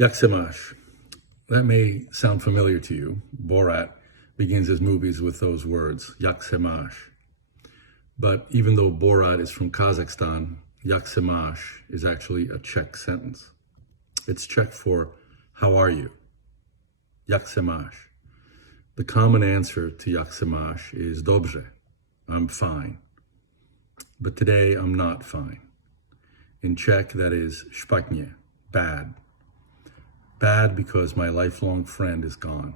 Yaksemash. That may sound familiar to you. Borat begins his movies with those words, Yaksemash. But even though Borat is from Kazakhstan, Yaksemash is actually a Czech sentence. It's Czech for, how are you? Yaksemash. The common answer to Yaksemash is Dobře, I'm fine. But today I'm not fine. In Czech, that is špatně, bad. Bad because my lifelong friend is gone.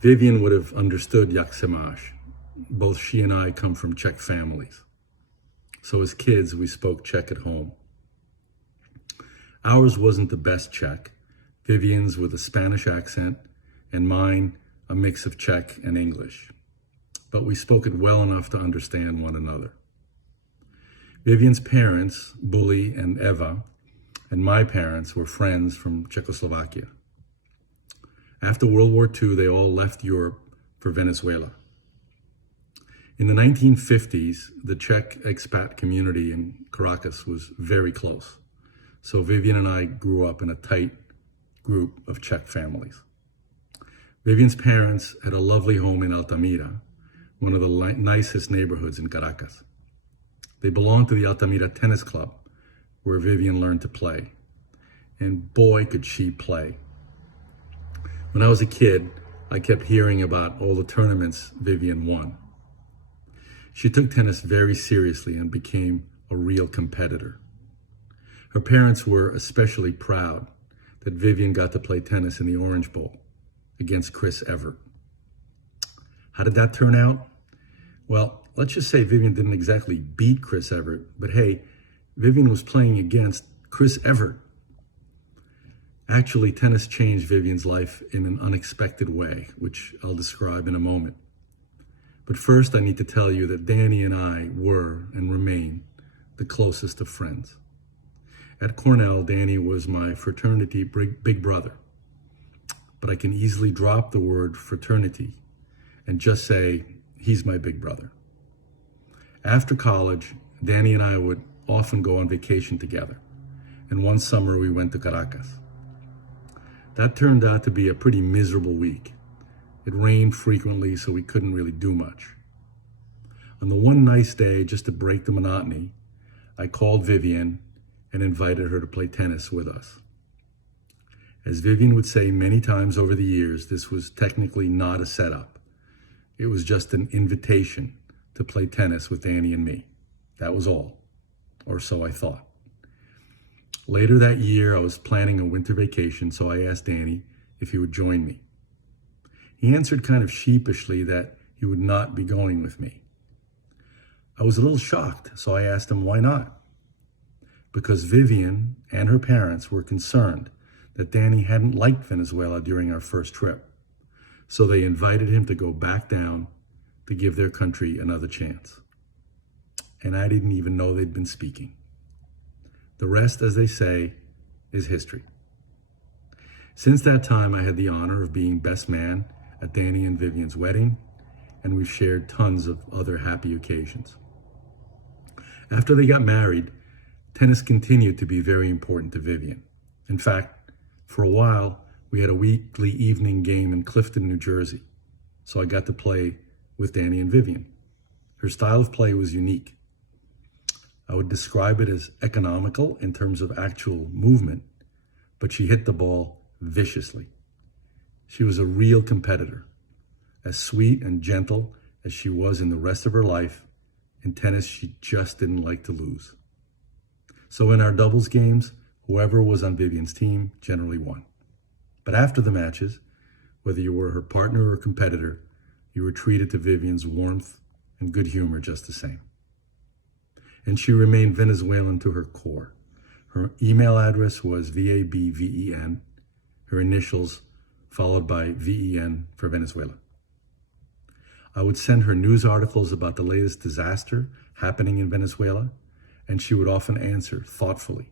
Vivian would have understood Yaksemash. Both she and I come from Czech families. So as kids, we spoke Czech at home. Ours wasn't the best Czech. Vivian's with a Spanish accent, and mine a mix of Czech and English. But we spoke it well enough to understand one another. Vivian's parents, Bully and Eva, and my parents were friends from Czechoslovakia. After World War II, they all left Europe for Venezuela. In the 1950s, the Czech expat community in Caracas was very close. So Vivian and I grew up in a tight group of Czech families. Vivian's parents had a lovely home in Altamira, one of the nicest neighborhoods in Caracas. They belonged to the Altamira Tennis Club, where Vivian learned to play. And boy, could she play. When I was a kid, I kept hearing about all the tournaments Vivian won. She took tennis very seriously and became a real competitor. Her parents were especially proud that Vivian got to play tennis in the Orange Bowl against Chris Evert. How did that turn out? Well, let's just say Vivian didn't exactly beat Chris Evert, but hey, Vivian was playing against Chris Evert. Actually, tennis changed Vivian's life in an unexpected way, which I'll describe in a moment. But first, I need to tell you that Danny and I were and remain the closest of friends. At Cornell, Danny was my fraternity big brother. But I can easily drop the word fraternity and just say, he's my big brother. After college, Danny and I would often go on vacation together. And one summer we went to Caracas. That turned out to be a pretty miserable week. It rained frequently, so we couldn't really do much. On the one nice day, just to break the monotony, I called Vivian and invited her to play tennis with us. As Vivian would say many times over the years, this was technically not a setup. It was just an invitation to play tennis with Danny and me. That was all, or so I thought. Later that year, I was planning a winter vacation, so I asked Danny if he would join me. He answered kind of sheepishly that he would not be going with me. I was a little shocked, so I asked him why not. Because Vivian and her parents were concerned that Danny hadn't liked Venezuela during our first trip. So they invited him to go back down to give their country another chance. And I didn't even know they'd been speaking. The rest, as they say, is history. Since that time, I had the honor of being best man at Danny and Vivian's wedding, and we've shared tons of other happy occasions. After they got married, tennis continued to be very important to Vivian. In fact, for a while, we had a weekly evening game in Clifton, New Jersey, so I got to play with Danny and Vivian. Her style of play was unique. I would describe it as economical in terms of actual movement, but she hit the ball viciously. She was a real competitor, as sweet and gentle as she was in the rest of her life. In tennis, she just didn't like to lose. So in our doubles games, whoever was on Vivian's team generally won. But after the matches, whether you were her partner or competitor, you were treated to Vivian's warmth and good humor just the same. And she remained Venezuelan to her core. Her email address was VABVEN, her initials followed by VEN for Venezuela. I would send her news articles about the latest disaster happening in Venezuela, and she would often answer thoughtfully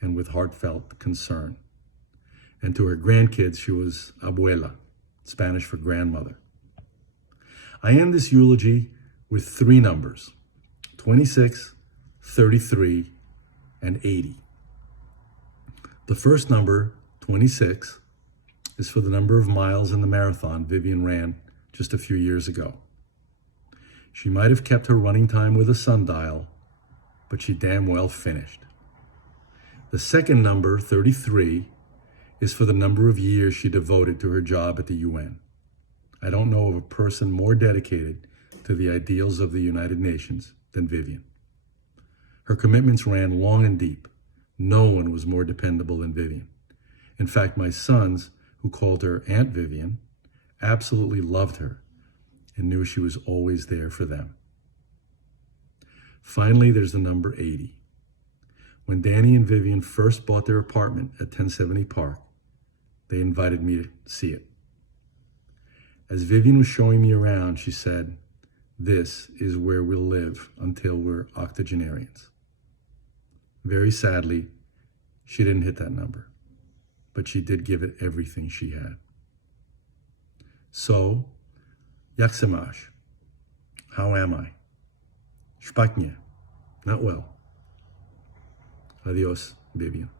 and with heartfelt concern. And to her grandkids, she was abuela, Spanish for grandmother. I end this eulogy with three numbers: 26, 33, and 80. The first number, 26, is for the number of miles in the marathon Vivian ran just a few years ago. She might have kept her running time with a sundial, but she damn well finished. The second number, 33, is for the number of years she devoted to her job at the UN. I don't know of a person more dedicated to the ideals of the United Nations than Vivian. Her commitments ran long and deep. No one was more dependable than Vivian. In fact, my sons, who called her Aunt Vivian, absolutely loved her and knew she was always there for them. Finally, there's the number 80. When Danny and Vivian first bought their apartment at 1070 Park, they invited me to see it. As Vivian was showing me around, she said, "This is where we'll live until we're octogenarians." Very sadly, she didn't hit that number, but she did give it everything she had. So, jak se máš? How am I? Špatně. Not well. Adios, Vivian.